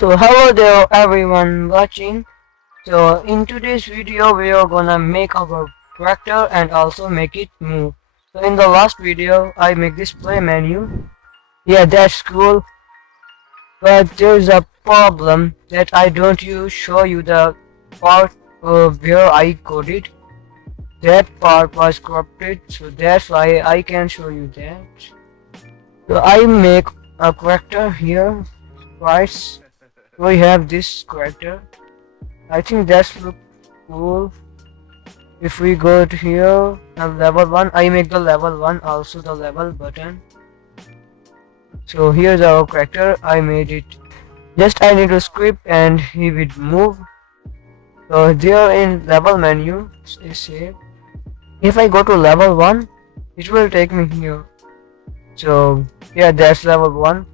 So hello there everyone watching. So in today's video we are gonna make our character and also make it move. So in the last video I make this play menu. Yeah, that's cool. But there's a problem that I don't show you the part where I coded. That part was corrupted, so that's why I can show you that. So I make a character here. Twice. We have this character. I think that's look cool. If we go to here, level 1, I make the level 1 also the level button. So here's our character, I made it. Just I need to script and he will move. So there in level menu, save. If I go to level 1, it will take me here. So yeah, that's level 1.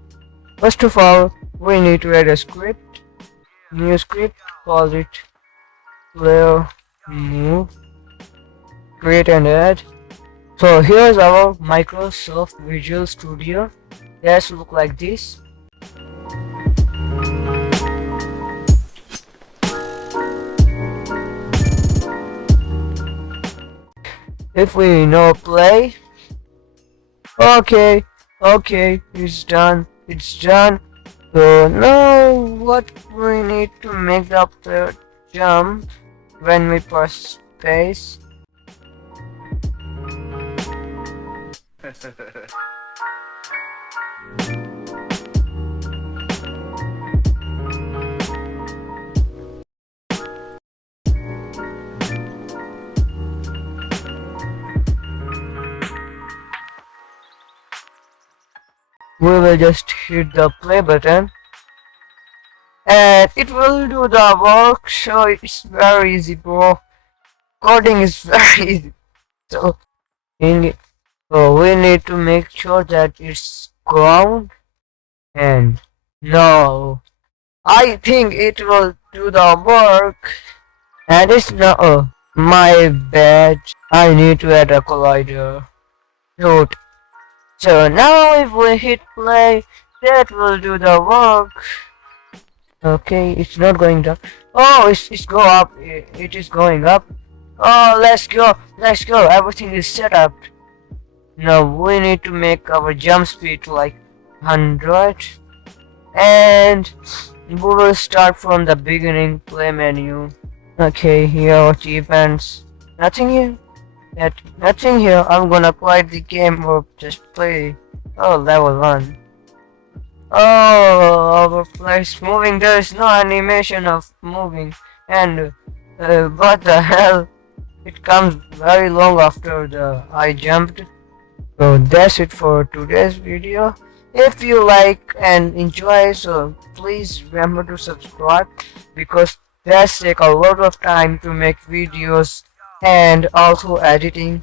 First of all, we need to add a script. New script, call it player move, create and add. So here's our Microsoft Visual Studio. Let's look like this. If we know play, okay, it's done. So now what we need to make the player jump when we press space. We will just hit the play button and it will do the work. So it's very easy, bro. Coding is very easy. So we need to make sure that it's ground, and no, I think it will do the work, and it's not. My bad. I need to add a collider. Shoot. So now if we hit play, that will do the work. Okay, it's not going down. Oh, it's go up. It is going up. Oh, let's go. Everything is set up. Now we need to make our jump speed like 100, and we will start from the beginning play menu. Okay, here are the events. Nothing here. Nothing here. I'm gonna quit the game or just play. Oh, level 1. Oh, our place moving. There is no animation of moving, and what the hell? It comes very long after I jumped. So that's it for today's video. If you like and enjoy, so please remember to subscribe, because that's take a lot of time to make videos and also editing.